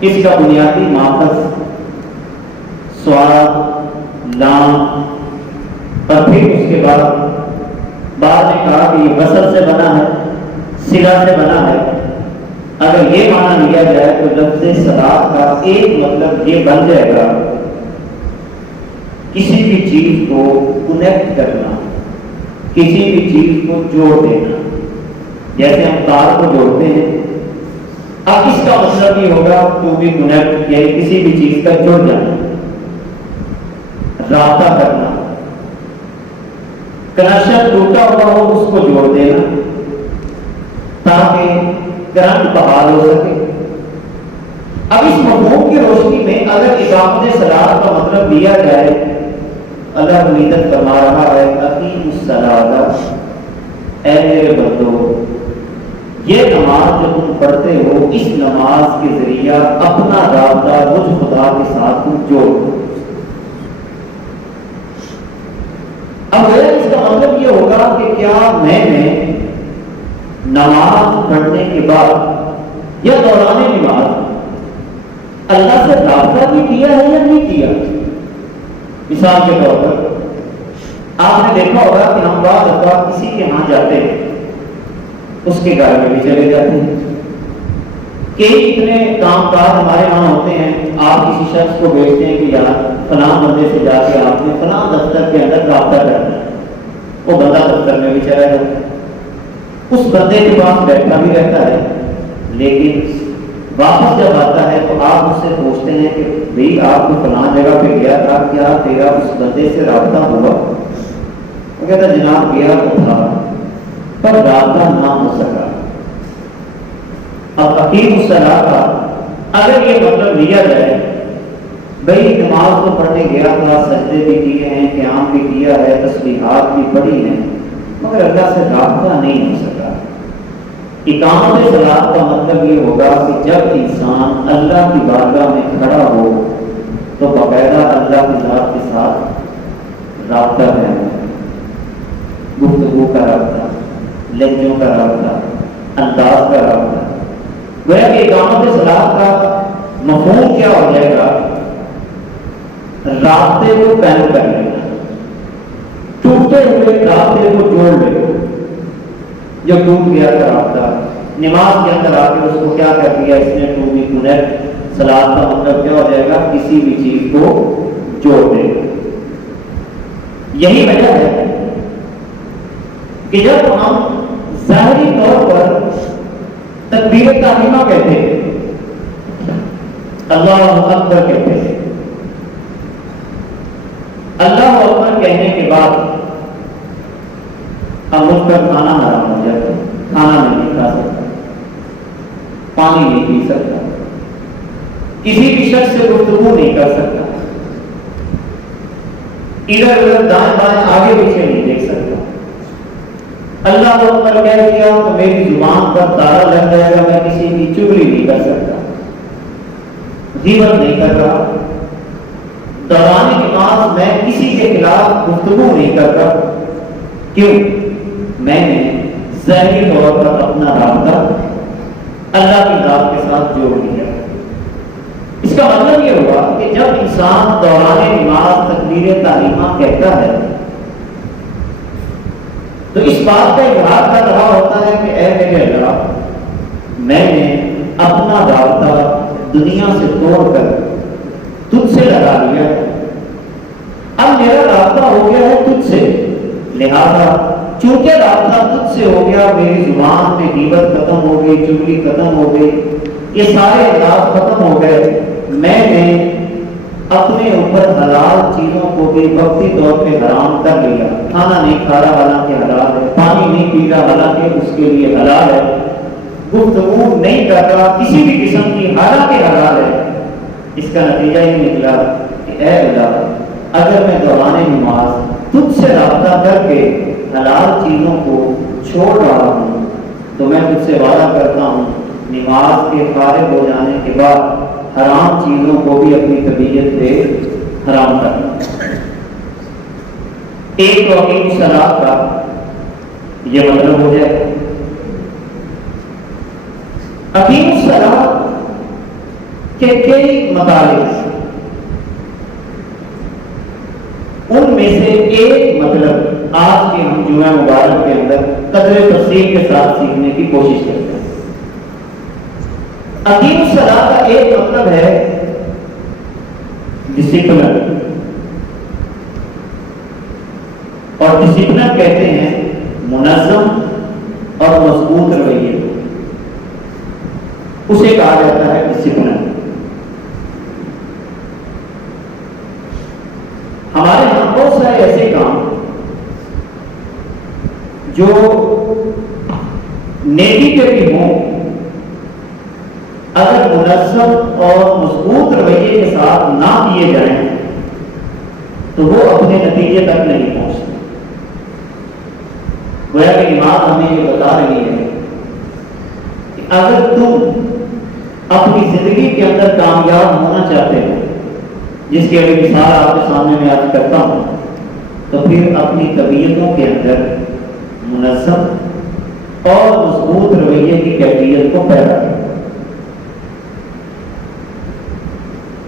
اس کا بنیادی ماخذ سواد، لام، اور پھر اس کے بعد نے کہا کہ یہ وصل سے بنا ہے، صلہ سے بنا ہے۔ اگر یہ معنی لیا جائے تو لفظ صلاۃ کا ایک مطلب یہ بن جائے گا کسی بھی چیز کو کنیکٹ کرنا، کسی بھی چیز کو جوڑ دینا، جیسے ہم تار کو جوڑتے ہیں۔ اب اس کا مطلب یہ ہوگا ٹو بی کنیکٹ، یعنی کسی بھی چیز کا جڑ جانا، رابطہ کرنا، کنیکشن ٹوٹا ہوا ہو اس کو جوڑ دینا تاکہ کرنٹ بحال ہو سکے۔ اب اس مفہوم کی روشنی میں اگر اقامت صلاۃ کا مطلب لیا جائے، اللہ حمیدت فرما رہا ہے اقیموا الصلاۃ، اے میرے بندو یہ نماز جو تم پڑھتے ہو اس نماز کے ذریعہ اپنا رابطہ مجھ خدا کے ساتھ تم جوڑ دو۔ اب اس کا مطلب یہ ہوگا کہ کیا میں نے نماز پڑھنے کے بعد یا دوران نماز اللہ سے رابطہ بھی کیا ہے یا نہیں کیا؟ مثال کے طور پر آپ نے دیکھا ہوگا کہ ہم بعض دفعہ کسی کے ہاں جاتے ہیں، اس کے گھر میں بھی چلے جاتے ہیں، کہ اتنے کام کاج ہمارے وہاں ہوتے ہیں، آپ کسی شخص کو بھیجتے ہیں کہ یار فلاں بندے سے جا کے آپ نے فلاں دفتر کے اندر رابطہ کرنا ہے، وہ بندہ دفتر میں بھی چلا جاتا ہے، اس بندے کے پاس بیٹھا بھی رہتا ہے، لیکن واپس جب آتا ہے تو آپ اس سے پوچھتے ہیں کہ بھئی آپ کو فلاں جگہ پہ گیا تھا، کیا تیرا اس بندے سے رابطہ ہوا؟ وہ کہتا جناب گیا تو تھا پر رابطہ نہ ہو سکا۔ اب اقیموا الصلاۃ کا اگر یہ مطلب لیا جائے، بھئی نماز تو پڑھنے گیا تھا، سجدے بھی کیے ہیں، قیام بھی کیا ہے، تسبیحات بھی پڑھی ہیں، مگر اللہ سے رابطہ نہیں ہو سکا۔ اقامت صلاۃ کا مطلب یہ ہوگا کہ جب انسان اللہ کی بارگاہ میں کھڑا ہو تو باقاعدہ اللہ کی ذات کے ساتھ رابطہ ہے، گفتگو کا رابطہ، لہجوں کا رابطہ، انداز کا رابطہ۔ گویا کہ اقامت صلاۃ کا مفہوم کیا ہو جائے گا؟ رابطے کو قائم کر لینا، ٹوٹے ہوئے رابطے کو جوڑ لینا۔ جو ٹوٹ گیا تھا رابطہ، نماز کے اندر آ کے اس کو کیا کر دیا اس نے؟ To be connect. صلاۃ کا مطلب کیا ہو جائے گا؟ کسی بھی چیز کو جوڑ دے گا۔ یہی وجہ ہے کہ جب ہم ظاہری طور پر تکبیر تحریمہ کہتے ہیں، اللہ اکبر کہتے ہیں، اللہ اکبر کہنے کے بعد اب مجھ پر کھانا حرام ہو جاتا ہے، کھانا نہیں کھا سکتا، پانی نہیں پی سکتا، کسی بھی شخص سے گفتگو نہیں کر سکتا، ادھر ادھر دائیں بائیں آگے پیچھے نہیں دیکھ سکتا۔ اللہ اکبر کہہ دیا تو میری زبان پر تالا لگ جائے گا، میں کسی کی چگلی نہیں کر سکتا، غیبت نہیں کر رہا، دوران نماز میں کسی کے خلاف گفتگو نہیں کرتا۔ کیوں؟ میں نے ظاہری طور پر اپنا رابطہ اللہ کی ذات کے ساتھ جوڑ لیا۔ اس کا مطلب یہ ہوا کہ جب انسان دوران نماز تکبیر تحریمہ کہتا ہے تو اس بات کا اظہار کر رہا ہوتا ہے کہ اے میرے اللہ، میں نے اپنا رابطہ دنیا سے توڑ کر تجھ سے لگا لیا، اب میرا رابطہ ہو گیا ہے تجھ سے، لہذا چونکہ رابطہ تجھ سے ہو گیا، میری زبان میں غیبت ختم ہو گئی، چگلی ختم ہو گئی، یہ سارے انداز ختم ہو گئے، میں نے اپنے اوپر حلال چیزوں کو بھی وقتی طور پہ حرام کر لیا۔ کھانا نہیں کھا رہا حالانکہ حلال ہے، پانی نہیں پی رہا حالانکہ اس کے لیے حلال ہے، گفتگو نہیں کر رہا کسی بھی قسم کی حالانکہ حلال ہے۔ اس کا نتیجہ یہ نکلا کہ اے اللہ، اگر میں دوران نماز تجھ سے رابطہ کر کے حلال چیزوں کو چھوڑ رہا ہوں تو میں تجھ سے وعدہ کرتا ہوں نماز کے فارغ ہو جانے کے بعد حرام چیزوں کو بھی اپنی طبیعت پہ حرام کرنا۔ ایک تو اقیموا الصلاۃ کا یہ مطلب ہو جائے گا۔ اقیموا الصلاۃ کہ کئی مطالب، ان میں سے ایک مطلب آج کے ہم جمعہ مبارک کے اندر قدر تفصیل کے ساتھ سیکھنے کی کوشش کرتے ہیں۔ اقیم الصلاۃ کا ایک مطلب ہے ڈسپلن، اور ڈسپلن کہتے ہیں منظم اور مضبوط رویے، اسے کہا جاتا ہے ڈسپلن۔ ہمارے یہاں بہت سارے ایسے کام جو نیکی کے بھی ہوں، اگر منظم اور مضبوط رویے کے ساتھ نہ کیے جائیں تو وہ اپنے نتیجے تک نہیں پہنچتے۔ گویا کہ نماز ہمیں یہ بتا رہی ہے کہ اگر تم اپنی زندگی کے اندر کامیاب ہونا چاہتے ہو، جس کی ابھی مثال آپ کے سامنے میں آج کرتا ہوں، تو پھر اپنی طبیعتوں کے اندر منظم اور مضبوط رویے کی کیفیت کو پیدا کریں۔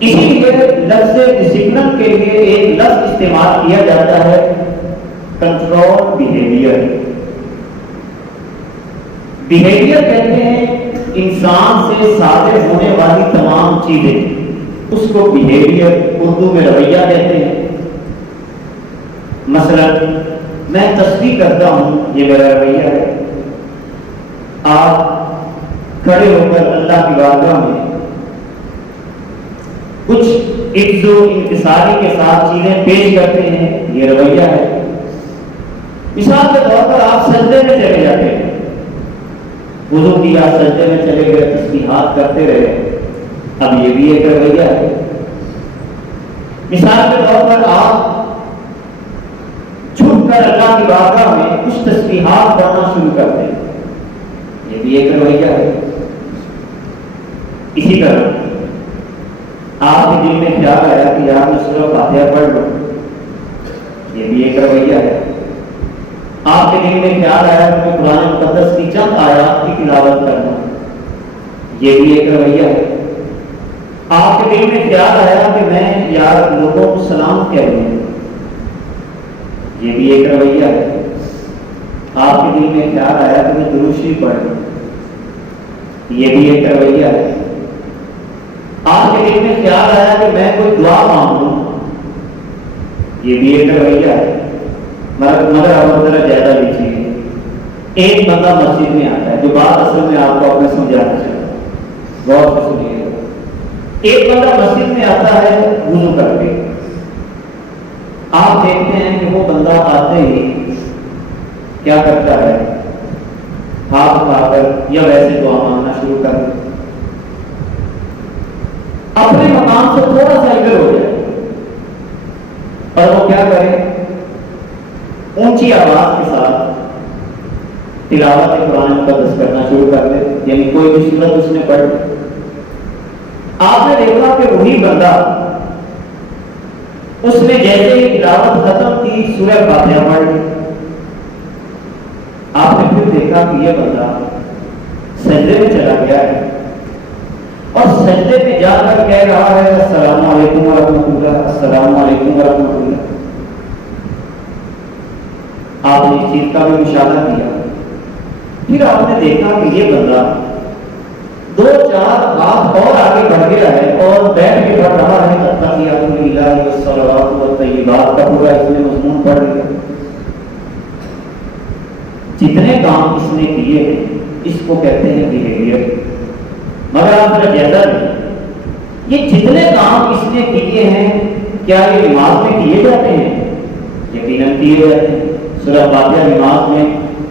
اسی لیے لفظ ڈسپلن کے لیے ایک لفظ استعمال کیا جاتا ہے کنٹرول بیہیویئر۔ بیہیویئر کہتے ہیں انسان سے صادر ہونے والی تمام چیزیں، اس کو بیہیویئر اردو میں رویہ کہتے ہیں۔ مثلا میں تسبیح کرتا ہوں، یہ میرا رویہ ہے۔ آپ کھڑے ہو کر اللہ کی بارگاہ میں کچھ عجز و انکساری کے ساتھ چیزیں پیش کرتے ہیں، یہ رویہ ہے۔ مثال کے طور پر آپ سجدے میں چلے جاتے ہیں، وضو کیا، سجدے میں چلے گئے، تسبیحات کرتے رہے، اب یہ بھی ایک رویہ ہے۔ مثال کے طور پر آپ جھک کر اللہ کی بارگاہ میں کچھ تسبیحات پڑھنا شروع کرتے ہیں، یہ بھی ایک رویہ ہے۔ اسی طرح آپ کے دل میں خیال آیا کہ یار میں سورہ فاتحہ پڑھ لوں، یہ بھی ایک رویہ ہے۔ آپ کے دل میں خیال آیا کہ میں قرآن مقدس کی چند آیات کی تلاوت کرنا، یہ بھی ایک رویہ ہے۔ آپ کے دل میں خیال آیا کہ میں یار لوگوں کو سلام کہہ دوں، یہ بھی ایک رویہ ہے۔ آپ کے دل میں خیال آیا کہ میں درود شریف پڑھ لوں، یہ بھی ایک رویہ ہے۔ آپ کے دل میں خیال آیا کہ میں کوئی دعا مانگ لوں، یہ بھی ایک رویہ ہے۔ مگر آپ ذرا زیادہ لیجیے، ایک بندہ مسجد میں آتا ہے، جو بات اصل میں آپ کو اپنے سمجھانا چاہتا ہوں، غور سے سنیے۔ ایک بندہ مسجد میں آتا ہے وضو کر کے، آپ دیکھتے ہیں کہ وہ بندہ آتے ہی کیا کرتا ہے، ہاتھ اٹھا کر یا ویسے دعا مانگنا شروع کر دے، اپنے مقام سے تھوڑا سا ادھر ہو جائے، اور وہ کیا کرے، اونچی آواز کے ساتھ تلاوت قرآن مقدس کرنا شروع کر دے، یعنی کوئی بھی سورت اس نے پڑھ لی۔ آپ نے دیکھا کہ وہی بندہ اس نے جیسے ہی تلاوت ختم کی سورہ فاتحہ پڑھ لی، آپ نے پھر دیکھا کہ یہ بندہ سجدے میں چلا گیا ہے، اور سجدے میں جا کر کہہ رہا ہے السلام علیکم ورحمۃ اللہ، السلام علیکم ورحمۃ اللہ۔ آپ نے اس چیز کا بھی مشاہدہ کیا۔ پھر آپ نے دیکھا کہ یہ بندہ دو چار ہاتھ اور آگے بڑھ گیا ہے اور بیٹھ کے پڑھ رہا ہے التحیات للہ والصلوات والطیبات کا پورا اس نے مضمون پڑھ لیا۔ جتنے کام اس نے کیے ہیں اس کو کہتے ہیں بیہیویئر۔ مگر آپ ذرا جائزہ لیں، یہ جتنے کام اس نے کیے ہیں کیا یہ نماز میں کیے جاتے ہیں؟ یقیناً کیے جاتے ہیں۔ سورہ فاتحہ نماز میں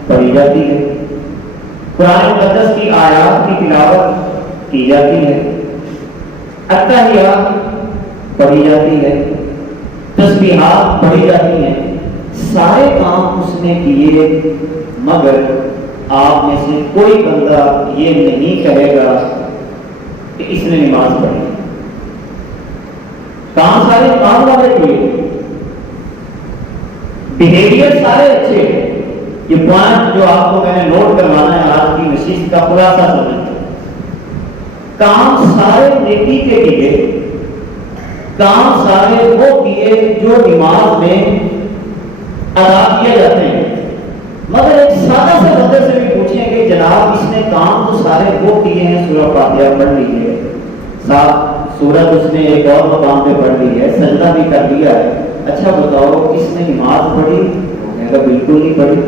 پڑھی جاتی ہے، قرآن مقدس کی آیات کی تلاوت کی جاتی ہے، التحیات پڑھی جاتی ہے، تسبیحات پڑھی جاتی ہیں، سارے کام اس نے کیے، مگر آپ میں سے کوئی بندہ یہ نہیں کہے گا کہ اس نے نماز پڑھی۔ کام سارے کام والے کیے، بیہیویئر سارے اچھے ہیں۔ یہ پوائنٹ جو آپ کو میں نے نوٹ کروانا ہے آج کی نشست کا خلاصہ سمجھیں، کام سارے نیکی کے کیے، کام سارے وہ کیے جو نماز میں ادا کیے جاتے ہیں، مگر ایک سادہ سے بندے سے بھی پوچھیں کہ جناب اس نے کام تو سارے وہ کیے ہیں، سورہ فاتحہ پڑھ لی ہے، ساتھ سورت اس نے ایک اور مقام پہ پڑھ لی ہے، سجدہ بھی کر لیا ہے، اچھا بتاؤ اس نے نماز پڑھی؟ میں کہا بالکل نہیں پڑھی۔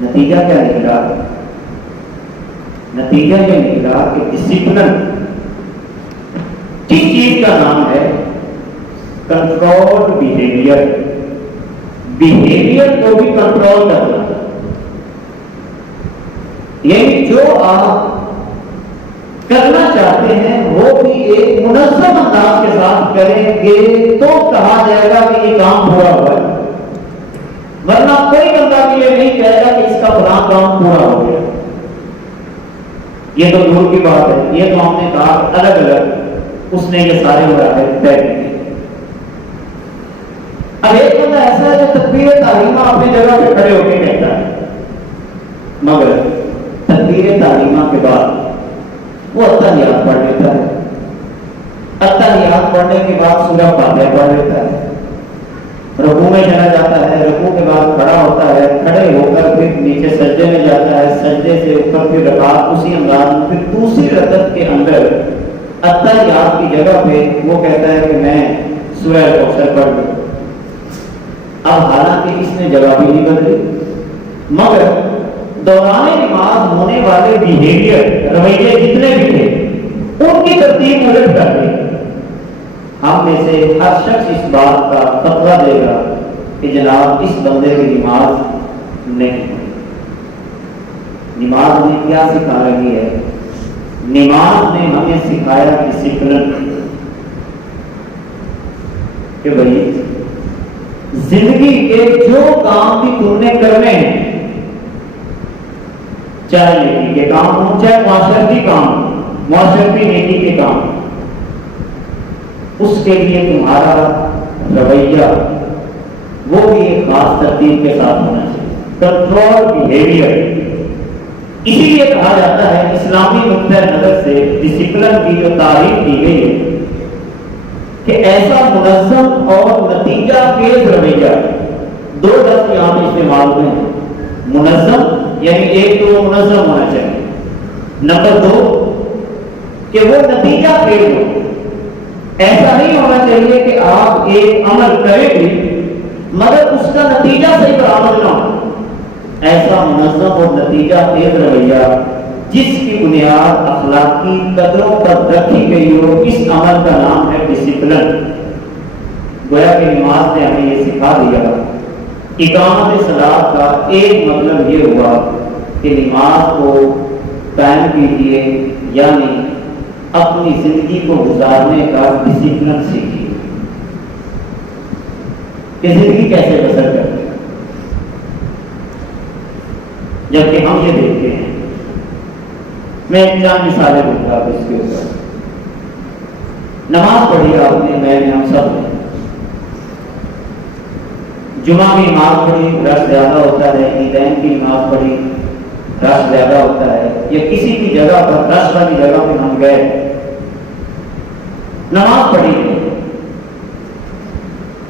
نتیجہ کیا نکلا؟ نتیجہ یہ نکلا کہ ڈسپلن کس چیز کا نام ہے؟ کنٹرول بیہیویئر، بیہیویئر کو بھی کنٹرول کرنا، یعنی جو آپ کرنا چاہتے ہیں وہ بھی ایک منظم انداز کے ساتھ کریں گے تو کہا جائے گا کہ یہ کام پورا ہوا ہے، ورنہ کوئی بندہ بھی یہ نہیں کہے گا کہ اس کا فلاں کام پورا ہو گیا۔ یہ تو دور کی بات ہے، یہ تو ہم نے کہا الگ الگ اس نے یہ سارے مراحل طے کیے۔ اب ایک بندہ ایسا ہے جو تکبیر تحریمہ اپنی جگہ پہ کھڑے ہو کے کہتا ہے، مگر تکبیر تحریمہ کے بعد وہ اتحیات پڑھ لیتا ہے، اتحیات پڑھنے کے بعد سورہ فاتحہ پڑھ لیتا ہے، رکوع میں چلا جاتا ہے، رکوع کے بعد کھڑا ہوتا ہے، کھڑے ہو کر پھر نیچے سجدے میں جاتا ہے، سجدے سے اوپر پھر رکعت اسی انداز میں، پھر دوسری رکعت کے اندر اتحیات کی جگہ پہ وہ کہتا ہے کہ میں سورہ کوثر پڑھ لوں۔ اب حالانکہ اس نے جگہ بھی نہیں بدلی، مگر دوران نماز ہونے والے بیہیویئر، رویے جتنے بھی تھے ان کی ترتیب الٹ کر دی۔ ہم میں سے ہر شخص اس بات کا فتویٰ دے گا کہ جناب اس بندے کی نماز نہیں ہوئی۔ نماز ہمیں کیا سکھا رہی ہے؟ نماز نے ہمیں سکھایا ڈسپلن، کہ بھائی زندگی کے جو کام بھی تم نے کرنے ہیں، چاہے نیکی کے کام ہوں چاہے معاشرتی کام، معاشرتی نیکی کے کام، اس کے لیے تمہارا رویہ وہ بھی ایک خاص ترتیب کے ساتھ ہونا چاہیے، کنٹرول بیہیویئر۔ اسی لیے کہا جاتا ہے اسلامی نقطہ نظر سے ڈسپلن کی جو تعریف کی گئی ہے کہ ایسا منظم اور نتیجہ خیز رویہ، دو لفظ یہاں پہ استعمال ہوئے ہیں، منظم یعنی ایک تو وہ منظم ہونا چاہیے، نمبر دو کہ وہ نتیجہ خیز ہو۔ ایسا نہیں ہونا چاہیے کہ آپ ایک عمل کریں گے مگر اس کا نتیجہ صحیح برابر نہ ہو۔ ایسا منظم اور نتیجہ خیز رویہ جس کی بنیاد اخلاقی قدروں پر رکھی گئی ہو، اس عمل کا نام ہے ڈسپلن۔ گویا کہ نماز نے ہمیں یہ سکھا دیا، اقامت صلاۃ کا ایک مطلب یہ ہوا کہ نماز کو قائم کیجیے، یعنی اپنی زندگی کو گزارنے کا ڈسپلن سیکھیے کہ زندگی کیسے بسر کرتے ہیں۔ جبکہ ہم یہ دیکھتے ہیں، میں ایک چند مثالیں دوں گا اس کے اوپر۔ نماز پڑھی آپ نے، میں نے، ہم سب نے، جمعہ کی نماز پڑھی، رش زیادہ ہوتا ہے، عیدین کی نماز پڑھی، رش زیادہ ہوتا ہے، یا کسی کی جگہ پر رش والی جگہ پہ ہم گئے، نماز پڑھی،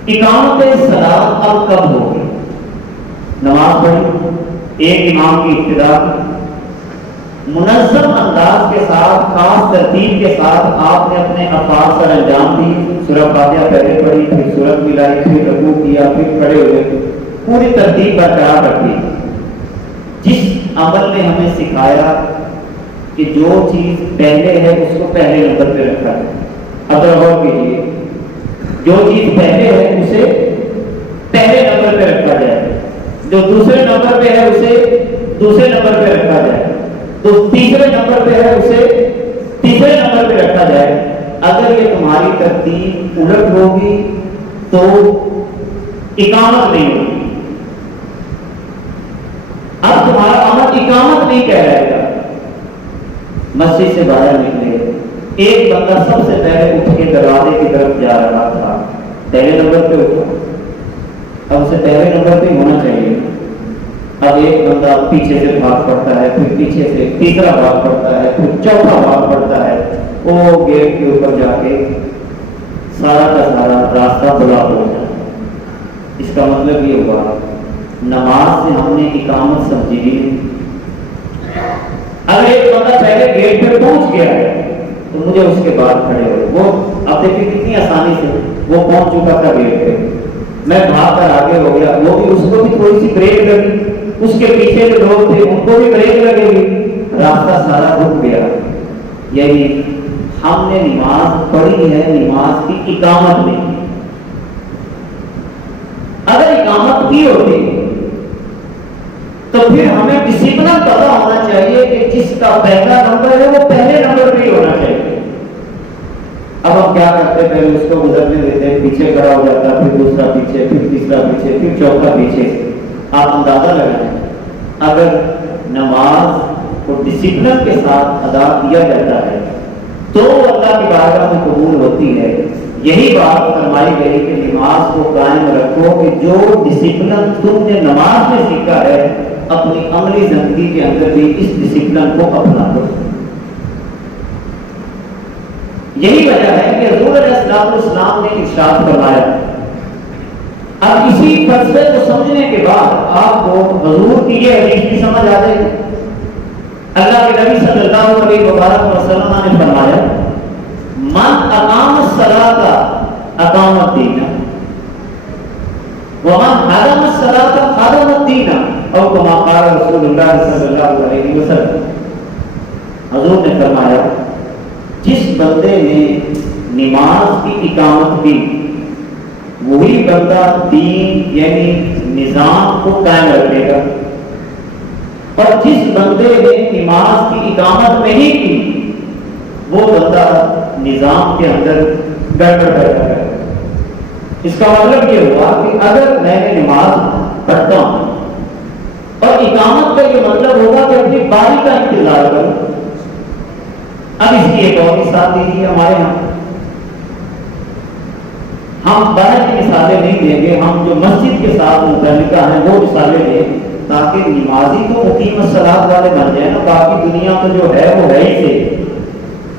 اقامت صلاۃ اب کب ہوگی؟ نماز پڑھی، ایک امام کی ابتدا، منظم انداز کے ساتھ، خاص ترتیب کے ساتھ آپ نے اپنے افعال سر انجام دی، سورہ فاتحہ پہلے پڑھی، پھر سورت ملائی، پھر رکوع کیا، پھر کھڑے ہوئے، پوری ترتیب برقرار رکھی۔ جس عمل نے ہمیں سکھایا کہ جو چیز پہلے ہے اس کو پہلے نمبر پہ رکھا ہے۔ اب غور کیجیے، جو چیز پہلے ہے اسے پہلے نمبر پہ رکھا جائے، جو دوسرے نمبر پہ ہے اسے دوسرے نمبر پہ رکھا جائے، تو تیسرے نمبر پہ ہے اسے تیسرے نمبر پہ رکھا جائے۔ اگر یہ تمہاری ترتیب الٹ ہوگی تو اقامت نہیں ہوگی۔ اب تمہارا عمل اقامت نہیں کہہ رہے گا۔ مسجد سے باہر نکلے، ایک بندہ سب سے پہلے اٹھ کے دروازے کی طرف جا رہا تھا، پہلے نمبر پہ اٹھا، اب اسے پہلے نمبر پہ ہونا چاہیے۔ اب ایک بندہ پیچھے سے بھاگ پڑتا ہے، پھر پیچھے سے تیسرا بھاگ پڑتا ہے، پھر چوتھا بھاگ پڑتا ہے، وہ گیٹ کے اوپر جا کے سارا کا سارا راستہ بلاک ہو جاتا ہے۔ اس کا مطلب یہ ہوا نماز سے ہم نے اقامت سمجھی۔ اگر ایک بندہ پہلے گیٹ پہ پہنچ گیا ہے تو مجھے اس کے بعد کھڑے ہوئے، وہ اب دیکھیے کتنی آسانی سے وہ پہنچ چکا تھا گیٹ پہ، میں بھاگ کر آگے ہو گیا، وہ بھی اس کو بھی تھوڑی سی بریک لگی، اس کے پیچھے جو لوگ تھے ان کو بھی بریک لگے گی، راستہ سارا رک گیا۔ یہی ہم نے نماز پڑھی ہے نماز کی اقامت میں، اگر اقامت کی ہوتی تو پھر ہمیں ڈسپلن پتا ہونا چاہیے کہ جس کا پہلا نمبر ہے وہ پہلے نمبر پہ ہی ہونا چاہیے۔ اب ہم کیا کرتے، پہلے اس کو گزرنے دیتے، پیچھے کھڑا ہو جاتا، پھر دوسرا پیچھے، پھر تیسرا پیچھے، پھر چوتھا پیچھے۔ آپ اندازہ لگائیں اگر نماز کو ڈسپلن کے ساتھ ادا کیا جاتا ہے تو اللہ کی بارگاہ میں قبول ہوتی ہے۔ یہی بات فرمائی گئی کہ نماز کو قائم رکھو، کہ جو ڈسپلن تم نے نماز میں سیکھا ہے اپنی عملی زندگی کے اندر بھی اس ڈسپلن کو اپنا دو۔ یہی وجہ ہے کہ حضور علیہ السلام نے ارشاد فرمایا۔ اب اسی فلسفے کو سمجھنے کے بعد آپ کو حضور کی یہ حدیث بھی سمجھ آ جائے گی۔ اللہ کے نبی صلی اللہ علیہ وسلم نے فرمایا من اقام الصلاۃ اقام الدین ومن حرم الصلاۃ حرم الدین او کما قال رسول اللہ صلی اللہ علیہ وسلم۔ حضور نے فرمایا جس بندے نے نماز کی اقامت کی وہی بندہ دین یعنی نظام کو قائم رکھے گا، اور جس بندے نے نماز کی اقامت نہیں کی وہ بندہ نظام کے اندر گڑبڑ بیٹھا ہے۔ اس کا مطلب یہ ہوا کہ اگر میں نے نماز پڑھتا ہوں اور اقامت کا یہ مطلب ہوگا کہ اپنی باری کا انتظار کروں۔ اب اس کی ایک اور مثال دیجیے ہمارے یہاں، ہم باہر کی مثالیں نہیں دیں گے، ہم جو مسجد کے ساتھ متعلقہ ہیں وہ مثالیں دیں تاکہ نمازی تو مقیم الصلاۃ والے بن جائیں نا، باقی دنیا میں جو ہے وہ ہے ہی سے،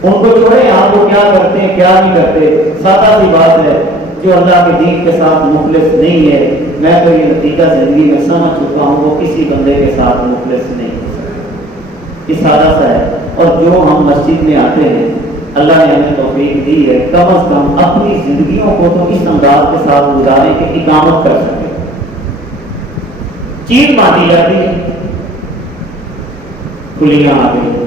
ان کو چھوڑیں آپ وہ کیا کرتے ہیں کیا نہیں کرتے۔ سادہ سی بات ہے، جو اللہ کے دین کے ساتھ مخلص نہیں ہے، میں تو یہ نتیجہ زندگی میں سمجھ چکا ہوں، وہ کسی بندے کے ساتھ مخلص نہیں ہو سکتا۔ یہ سادہ سا ہے۔ اور جو ہم مسجد میں آتے ہیں اللہ نے ہمیں توفیق دی ہے، کم از کم اپنی زندگیوں کو تو اس انداز کے ساتھ گزاریں کہ اقامت کر سکیں۔ چیز باندھی جاتی ہے، کھلیاں آ گئی،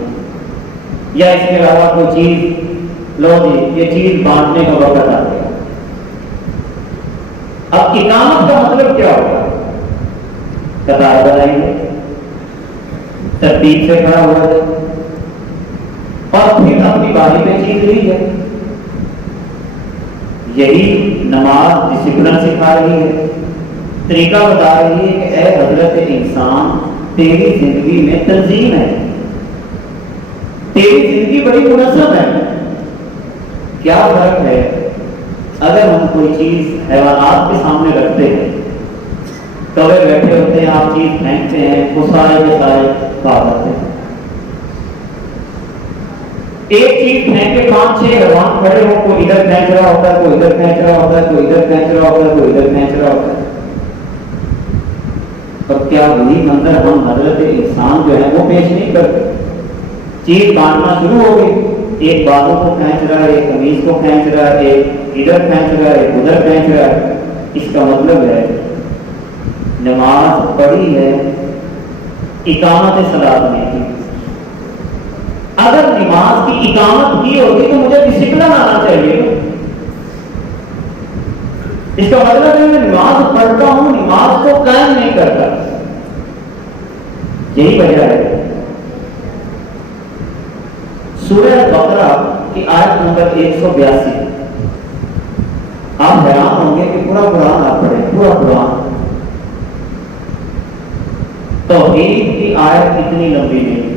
یا اس کے علاوہ کوئی چیز لو جی یہ چیز بانٹنے کا وقت آ گیا۔ اب اقامت کا مطلب کیا ہوگا؟ قطار بنائیں گے، ترتیب سے کھڑا ہوا جائے اور پھر اپنی باری میں چیز لی جائے۔ یہی نماز ڈسپلن سکھا رہی ہے، طریقہ بتا رہی ہے کہ اے حضرت انسان تیری زندگی میں تنظیم ہے، تیری زندگی بڑی منظم ہے۔ کیا فرق ہے اگر ہم کوئی چیز حیوانات کے سامنے رکھتے ہیں، کوے بیٹھے ہوتے ہیں، آپ چیز پھینکتے ہیں، وہ سارے کے سارے بھاگ آتے ہیں۔ ایک چیز پھینک کے 5-6 حیوان کھڑے ہو، کوئی ادھر پھینک رہا ہوتا ہے، کوئی ادھر پھینک رہا ہوتا ہے، کوئی ادھر پھینک رہا ہوتا ہے، کوئی ادھر پھینک رہا ہوتا ہے۔ پر کیا وہی منظر ہم حضرت انسان جو ہے وہ پیش نہیں کرتے؟ چیز بانٹنا شروع ہو گئی، ایک بالوں کو کھینچ رہا ہے، ایک قمیض کو کھینچ رہا ہے، ایک ادھر کھینچ رہا ہے، ایک ادھر کھینچ رہا ہے۔ اس کا مطلب ہے نماز پڑھی ہے، اقامت صلاۃ نہیں کی۔ اگر نماز کی اقامت کی ہوتی تو مجھے ڈسپلن آنا چاہیے۔ اس کا مطلب ہے میں نماز پڑھتا ہوں، نماز کو قائم نہیں کرتا۔ یہی وجہ ہے سورہ بقرہ کی آیت نمبر 182، آپ حیران ہوں گے کہ پورا قرآن آپ پڑھیں، پورا قرآن توحید کی آیت اتنی لمبی نہیں،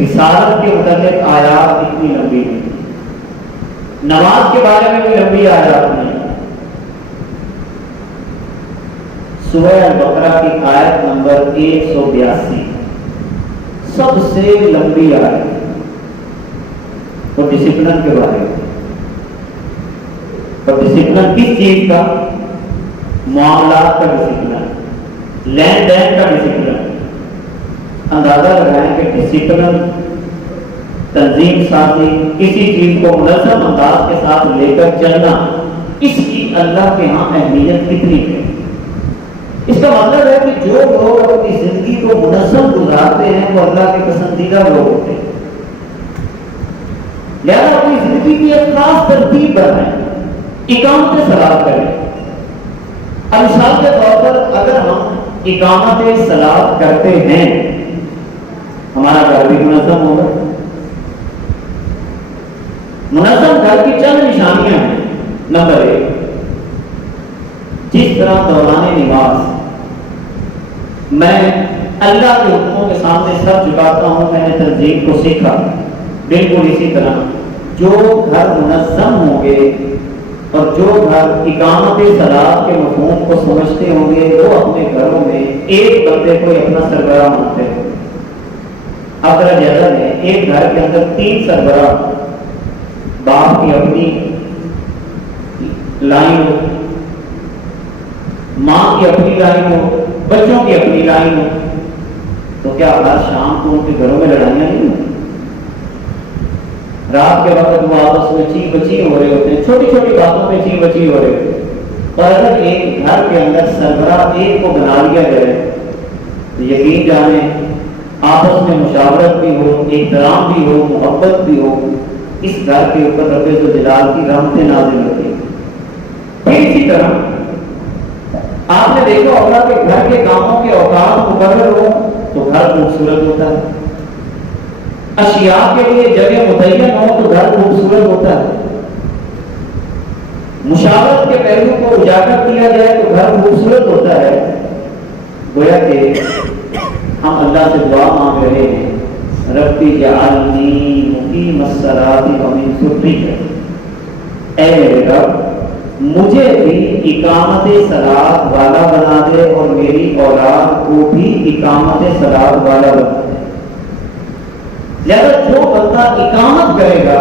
رسالت کے متعلق آیات اتنی لمبی نہیں، نماز کے بارے میں بھی لمبی آیات نہیں۔ سورہ البقرہ کی آیت نمبر 182 سب سے لمبی آیت اور ڈسپلن کے بارے میں. اور ڈسپلن کس چیز کا؟ معاملات کا ڈسپلن, لین دین کا ڈسپلن. اندازہ لگائیں کہ ڈسپلن, تنظیم سازی, کسی چیز کو منظم انداز کے ساتھ لے کر چلنا, اس کی اللہ کے ہاں اہمیت کتنی ہے. اس کا مطلب ہے کہ جو لوگ اپنی زندگی کو منظم گزارتے ہیں وہ اللہ کے پسندیدہ لوگ ہوتے ہیں. لہذا اپنی زندگی کی ایک خاص ترتیب بنائیں, اقامت صلاۃ کریں. اب مثال کے طور پر اگر ہم اقامت صلاۃ کرتے ہیں, ہمارا گھر بھی منظم ہوگا. منظم گھر کی چند نشانیاں ہیں. نمبر 1, جس طرح دوران نماز میں اللہ کے حکموں کے سامنے سر جھکاتا ہوں, میں نے تنظیم کو سیکھا, بالکل اسی طرح جو گھر منظم ہوں گے اور جو گھر اقامت صلاۃ کے مفہوم کو سمجھتے ہوں گے وہ اپنے گھروں میں ایک بندے کو اپنا سربراہ مانتے ہیں. اب ذرا جائزہ لیں, ایک گھر کے اندر 3 سربراہ, باپ کی اپنی لائن ہو, ماں کی اپنی لائن ہو, بچوں کی اپنی لائن ہو, تو کیا ہر شام کو ان کے گھروں میں لڑائیاں نہیں ہوتی؟ رات کے وقت وہ آپس میں چی بچی ہو رہے ہوتے ہیں, چھوٹی چھوٹی باتوں میں چی بچی ہو رہے ہوتے ہیں. اور اگر ایک گھر کے اندر سربراہ ایک کو بنا لیا جائے تو یقین جانیں آپس میں مشاورت بھی ہو, احترام بھی ہو, محبت بھی ہو, اس گھر کے اوپر رب ذوالجلال کی رحمتیں نازل ہوتی ہیں. پھر اسی طرح آپ نے دیکھا ہوگا کہ گھر کے کاموں کے اوقات مقرر ہو تو گھر خوبصورت ہوتا ہے, اشیاء کے لیے جگہ متعین ہو تو گھر خوبصورت ہوتا ہے, مشاورت کے پہلو کو اجاگر کیا جائے تو گھر خوبصورت ہوتا ہے. گویا کہ ہم اللہ سے دعا مانگ رہے ہیں, ربی جعلنی مقیم الصلاۃ ومن ذریتی, اے میرے رب مجھے بھی اقامت صلاۃ والا بنا دے اور میری اولاد کو بھی اقامت صلاۃ والا بنا دے. لہذا جو بندہ اقامت کرے گا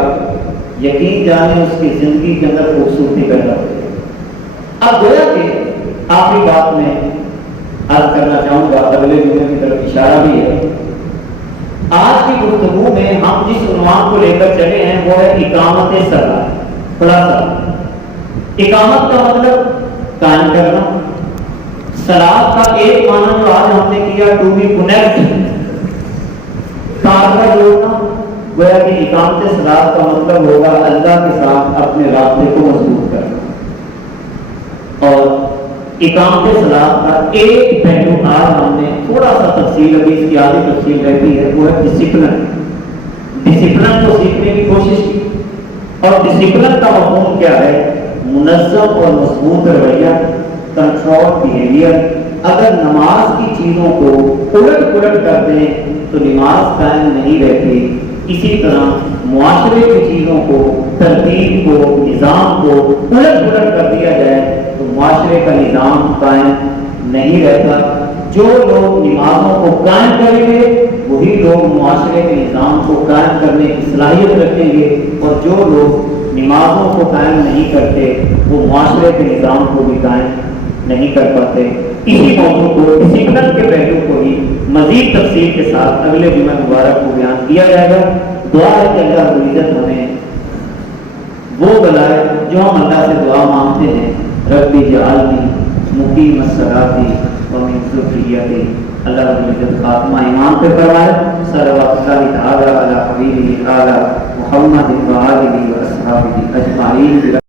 یقین جانے اس کی زندگی کے اندر خوبصورتی پیدا ہوگی. اب گویا کہ آخری بات میں عرض کرنا چاہوں گا, اگلے جملے کی طرف اشارہ بھی ہے. آج کی گفتگو میں ہم جس عنوان کو لے کر چلے ہیں وہ ہے اقامت صلاۃ. خلاصہ اقامت کا مطلب قائم کرنا, صلاۃ کا ایک معنی جو آج ہم نے کیا ٹو بی کنیکٹ, تار کا جوڑنا. گویا کہ اقامت صلاۃ کا مطلب ہوگا اللہ کے ساتھ اپنے رابطے کو مضبوط کرنا. اور اقامت صلاۃ کا ایک پہلو آج ہم نے تھوڑا سا تفصیل, ابھی اس کی آدھی تفصیل رہتی ہے, وہ ہے ڈسپلن. ڈسپلن کو سیکھنے کی کوشش کی, اور ڈسپلن کا مفہوم کیا ہے؟ منظم اور مضبوط رویہ, کنٹرول بیہیویئر. اگر نماز کی چیزوں کو الٹ پلٹ کر دیں تو نماز قائم نہیں رہتی. اسی طرح معاشرے کی چیزوں کو, ترتیب کو, نظام کو الٹ پلٹ کر دیا جائے تو معاشرے کا نظام قائم نہیں رہتا. جو لوگ نمازوں کو قائم کریں گے وہی لوگ معاشرے کے نظام کو قائم کرنے کی صلاحیت رکھیں گے, اور جو لوگ نمازوں کو قائم نہیں کرتے وہ معاشرے کے نظام کو بھی قائم نہیں کر پاتے. اسی موضوع کو, ڈسپلن کے پہلو کو ہی مزید تفصیل کے ساتھ اگلے جمعہ مبارک کو بیان کیا جائے گا. دعا ہے کہ اللہ رب العزت ہمیں وہ بلائے جو ہم اللہ سے دعا مانگتے ہیں, ربی جعلنی مقیم الصلاۃ ومن ذریتی. اللہ رب العزت خاتمہ ایمان پہ فرمائے. صلوات اللہ تعالی علی حبیبہ اعلی محمد و آلہ و اصحابہ اجمعین.